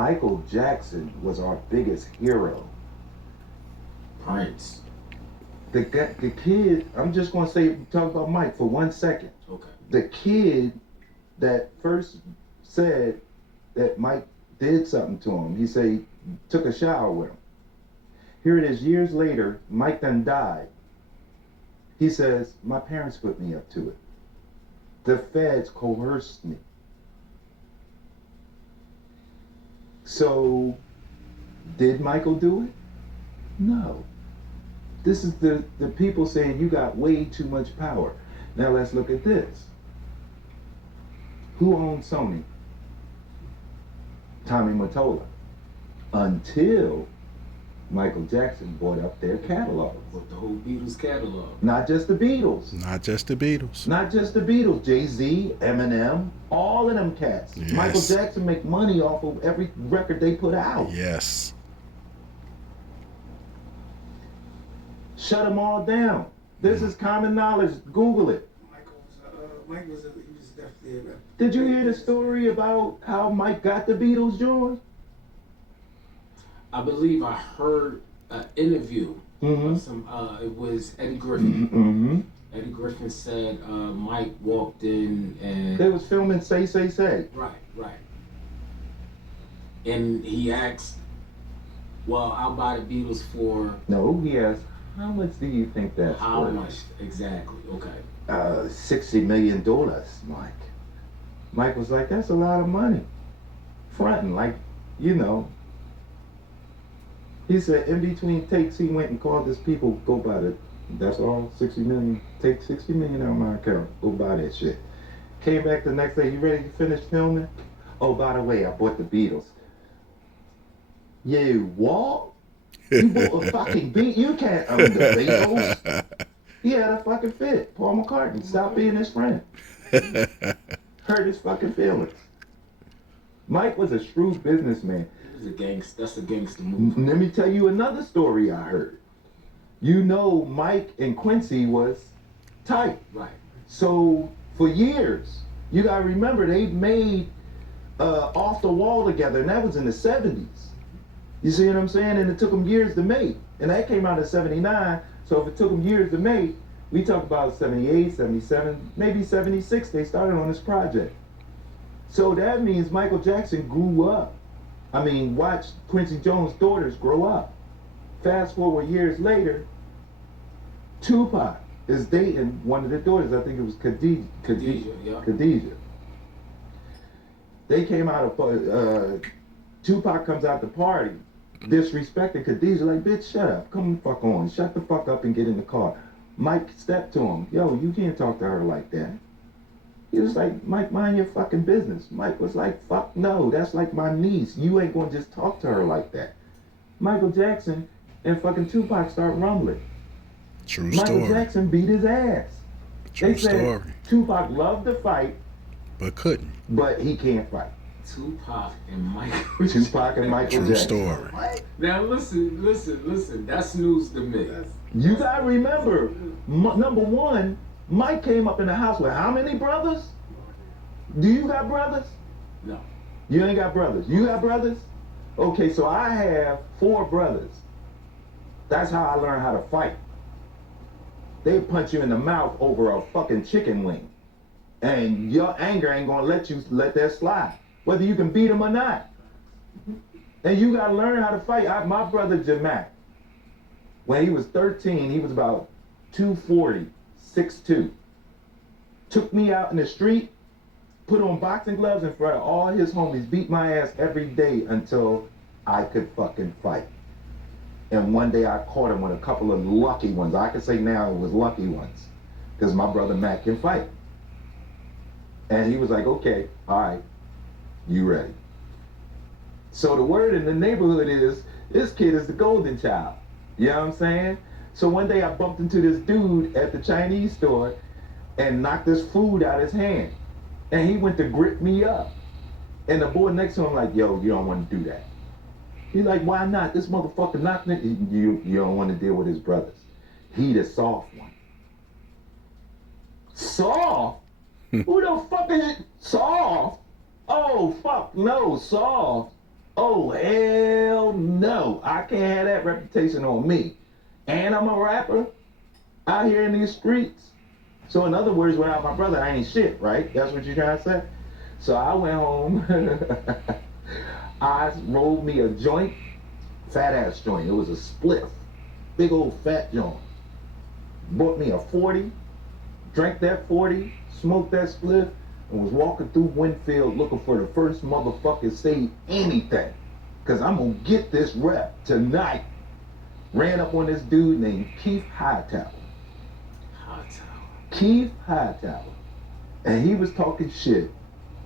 Michael Jackson was our biggest hero. Prince. The kid, I'm just gonna say, talk about Mike for 1 second. Okay. The kid that first said that Mike did something to him, he said he took a shower with him. Here it is, years later, Mike done died. He says, my parents put me up to it. The feds coerced me. So, did Michael do it? No. This is the people saying you got way too much power. Now let's look at this. Who owned Sony? Tommy Mottola. Until Michael Jackson bought up their catalog. With the whole Beatles catalog. Not just the Beatles. Not just the Beatles. Not just the Beatles. Jay-Z, Eminem, all of them cats. Yes. Michael Jackson make money off of every record they put out. Yes. Shut them all down. This is common knowledge. Google it. Mike was definitely a rapper. Did you hear the story about how Mike got the Beatles, George? I believe I heard an interview. Mm-hmm. It was Eddie Griffin. Mm-hmm. Eddie Griffin said Mike walked in and They was filming Say. right. And he asked, "Well, I'll buy the Beatles for No, he asked, how much do you think that's how worth? much exactly?" Okay. $60 million, Mike. Mike was like, that's a lot of money. Fronting, like, you know. He said in between takes, he went and called his people, go buy it. That's all, 60 million. Take 60 million out of my account. Go buy that shit. Came back the next day, you ready to finish filming? Oh, by the way, I bought the Beatles. You what? You bought a fucking beat? You can't own the Beatles. He had a fucking fit. Paul McCartney, stop being his friend. Hurt his fucking feelings. Mike was a shrewd businessman. It was a gangster. That's a gangster move. Let me tell you another story I heard. You know, Mike and Quincy was tight. Right. So for years, you gotta remember they made Off the Wall together, and that was in the 70s. You see what I'm saying? And it took them years to make. And that came out in 79. So if it took them years to make, we talk about 78, 77, maybe 76, they started on this project. So that means Michael Jackson grew up. I mean, watch Quincy Jones' daughters grow up. Fast forward years later, Tupac is dating one of the daughters. I think it was Khadijah. Yeah. Khadijah. They came out of, Tupac comes out the party, disrespecting Khadijah, like, bitch, shut up. Come the fuck on. Shut the fuck up and get in the car. Mike stepped to him. Yo, you can't talk to her like that. He was like, Mike, mind your fucking business. Mike was like, fuck no, that's like my niece. You ain't gonna just talk to her like that. Michael Jackson and fucking Tupac start rumbling. True Michael story. Jackson beat his ass. True They said story. Tupac loved to fight, But couldn't. but he can't fight. Tupac and Michael. Tupac and Michael True Jackson. story. Now listen. That's news to me. You gotta remember, number one, Mike came up in the house with how many brothers? Do you got brothers? No. You ain't got brothers. You got brothers? Okay, so I have 4 brothers. That's how I learned how to fight. They punch you in the mouth over a fucking chicken wing. And your anger ain't gonna let you let that slide, whether you can beat them or not. And you gotta learn how to fight. My brother Jamak, when he was 13, he was about 240, 6'2". Took me out in the street, put on boxing gloves in front of all his homies, beat my ass every day until I could fucking fight. And one day I caught him with a couple of lucky ones. I can say now it was lucky ones, because my brother Matt can fight. And he was like, okay, all right, you ready. So the word in the neighborhood is, this kid is the golden child. You know what I'm saying? So one day I bumped into this dude at the Chinese store and knocked this food out his hand. And he went to grip me up. And the boy next to him like, yo, you don't want to do that. He's like, why not? This motherfucker knocked me. You don't want to deal with his brothers. He the soft one. Soft? Who the fuck is it? Soft? Oh, fuck, no, soft. Oh, hell no. I can't have that reputation on me. And I'm a rapper out here in these streets. So in other words, without my brother, I ain't shit, right? That's what you're trying to say? So I went home. I rolled me a joint, fat ass joint. It was a split, big old fat joint. Bought me a 40, drank that 40, smoked that split, and was walking through Winfield looking for the first motherfucker say anything. Cause I'm gonna get this rep tonight. Ran up on this dude named Keith Hightower. Keith Hightower. And he was talking shit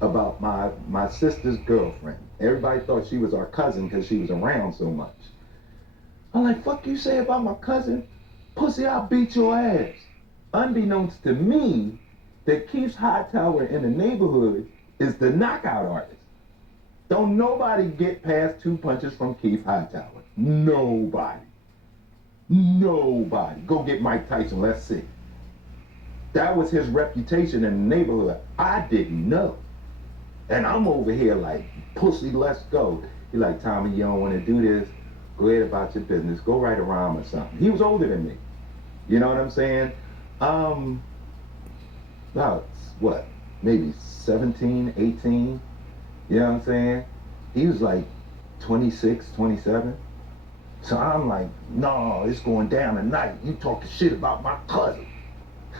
about my sister's girlfriend. Everybody thought she was our cousin because she was around so much. I'm like, fuck you say about my cousin? Pussy, I'll beat your ass. Unbeknownst to me, that Keith Hightower in the neighborhood is the knockout artist. Don't nobody get past 2 punches from Keith Hightower. Nobody. Nobody. Go get Mike Tyson, let's see. That was his reputation in the neighborhood. I didn't know. And I'm over here like, pussy, let's go. He like, Tommy, you don't want to do this. Go ahead about your business. Go write a rhyme or something. He was older than me. You know what I'm saying? About, what, maybe 17, 18. You know what I'm saying? He was like 26, 27. So I'm like, no, it's going down tonight. You talking shit about my cousin.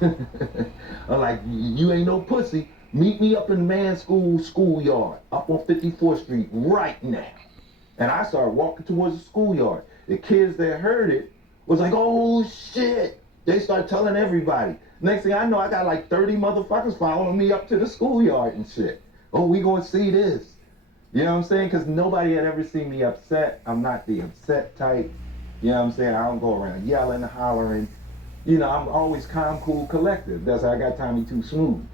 I'm like, you ain't no pussy. Meet me up in the man's schoolyard, up on 54th Street right now. And I started walking towards the schoolyard. The kids that heard it was like, oh shit. They started telling everybody. Next thing I know, I got like 30 motherfuckers following me up to the schoolyard and shit. Oh, we gonna see this. You know what I'm saying? Because nobody had ever seen me upset. I'm not the upset type. You know what I'm saying? I don't go around yelling, hollering. You know, I'm always calm, cool, collective. That's how I got Tommy Too Smooth.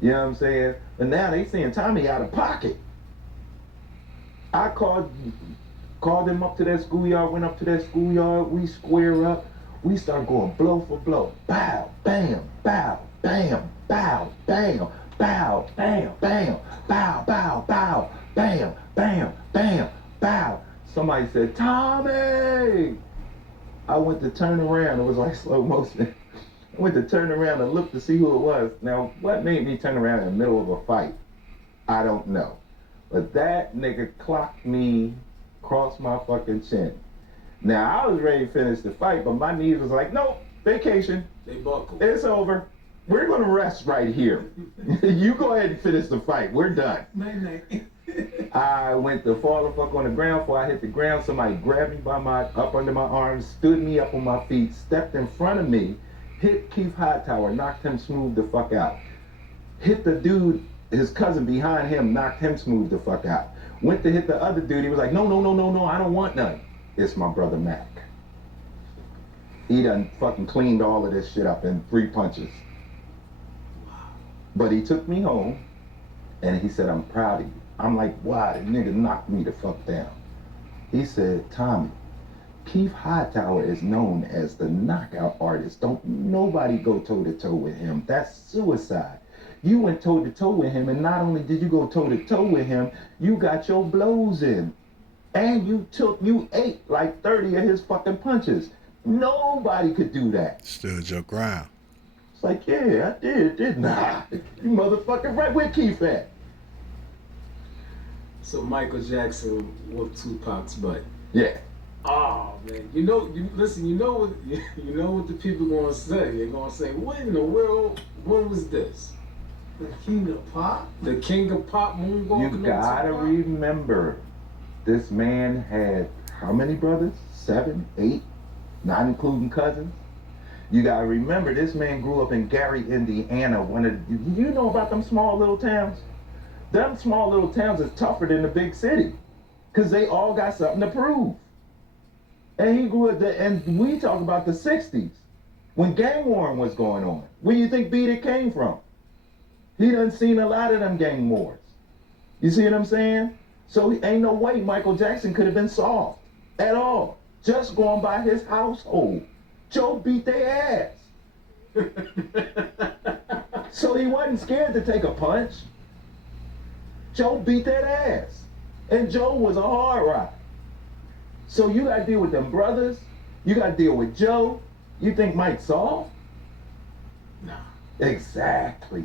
You know what I'm saying? But now they saying Tommy out of pocket. I called him up to that schoolyard, went up to that schoolyard, we square up, we start going blow for blow. Bow, bam, bow, bam, bow, bam, bow, bam, bam, bow, bow, bow, bam, bam, bam, bow. Somebody said, Tommy! I went to turn around, it was like slow motion. I went to turn around and look to see who it was. Now, what made me turn around in the middle of a fight? I don't know. But that nigga clocked me across my fucking chin. Now, I was ready to finish the fight, but my knees was like, nope, vacation. They buckled. It's over. We're gonna rest right here. You go ahead and finish the fight. We're done. Night. I went to fall the fuck on the ground. Before I hit the ground, somebody grabbed me by up under my arms, stood me up on my feet, stepped in front of me, hit Keith Hightower, knocked him smooth the fuck out. Hit the dude, his cousin behind him, knocked him smooth the fuck out. Went to hit the other dude, he was like, no, I don't want none. It's my brother Mac. He done fucking cleaned all of this shit up in 3 punches. But he took me home, and he said, I'm proud of you. I'm like, why? The nigga knocked me the fuck down. He said, Tommy, Keith Hightower is known as the knockout artist. Don't nobody go toe-to-toe with him. That's suicide. You went toe-to-toe with him, and not only did you go toe-to-toe with him, you got your blows in. And you ate like 30 of his fucking punches. Nobody could do that. Stood your ground. It's like, yeah, I did, didn't I? You motherfucking right. Where Keith at? So Michael Jackson whooped Tupac's butt. Yeah. Oh man, listen, you know what the people gonna say? They're gonna say, what in the world? When was this? The king of pop? The king of pop moonwalking? You gotta remember, this man had how many brothers? 7, 8, not including cousins. You gotta remember, this man grew up in Gary, Indiana. You know about them small little towns? Them small little towns is tougher than the big city, cause they all got something to prove. And he grew up and we talk about the 60s, when gang warring was going on. Where you think Beat It came from? He done seen a lot of them gang wars. You see what I'm saying? So ain't no way Michael Jackson could have been soft at all. Just going by his household. Joe beat their ass. So he wasn't scared to take a punch. Joe beat that ass. And Joe was a hard rock. So you got to deal with them brothers. You got to deal with Joe. You think Mike's soft? Nah. Exactly.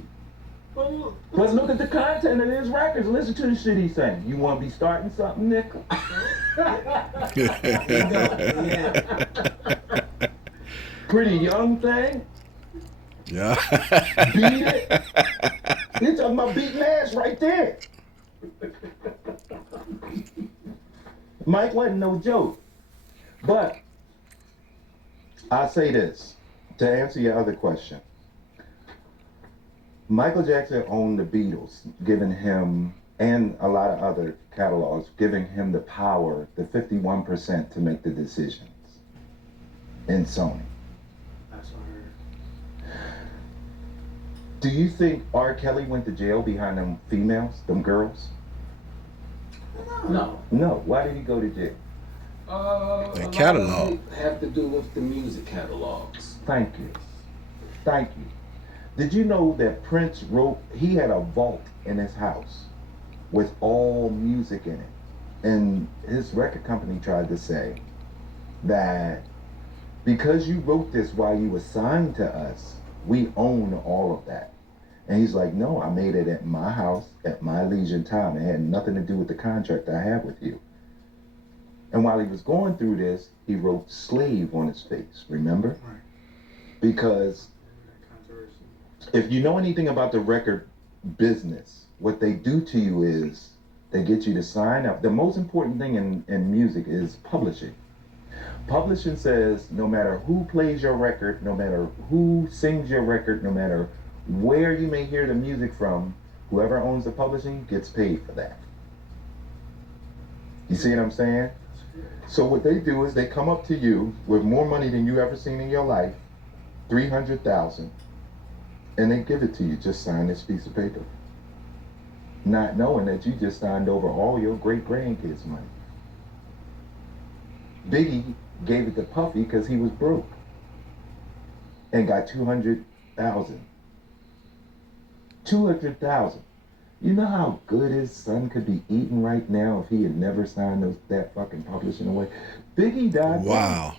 But But look at the content of his records. Listen to the shit he's saying. You want to be starting something, nigga? Yeah. Pretty young thing. Yeah. Beat it. You're talking about beating ass right there. Mike wasn't no joke. But I'll say this to answer your other question. Michael Jackson owned the Beatles, giving him, and a lot of other catalogs, giving him the power, the 51% to make the decisions in Sony. That's what I heard. Do you think R. Kelly went to jail behind them females, them girls? No. No. Why did he go to jail? The A lot of catalog. it have to do with the music catalogs. Thank you. Thank you. Did you know that Prince wrote, he had a vault in his house with all music in it. And his record company tried to say that because you wrote this while you were signed to us, we own all of that. And he's like, no, I made it at my house, at my leisure time. It had nothing to do with the contract I have with you. And while he was going through this, he wrote slave on his face, remember? Right. Because if you know anything about the record business, what they do to you is they get you to sign up. The most important thing in music is publishing. Publishing says no matter who plays your record, no matter who sings your record, no matter where you may hear the music from, whoever owns the publishing gets paid for that. You see what I'm saying? So what they do is they come up to you with more money than you ever seen in your life, $300,000, and they give it to you. Just sign this piece of paper, not knowing that you just signed over all your great grandkids' money. Biggie gave it to Puffy because he was broke and got 200,000. 200,000. You know how good his son could be eating right now if he had never signed that fucking publishing away? Biggie died. Wow.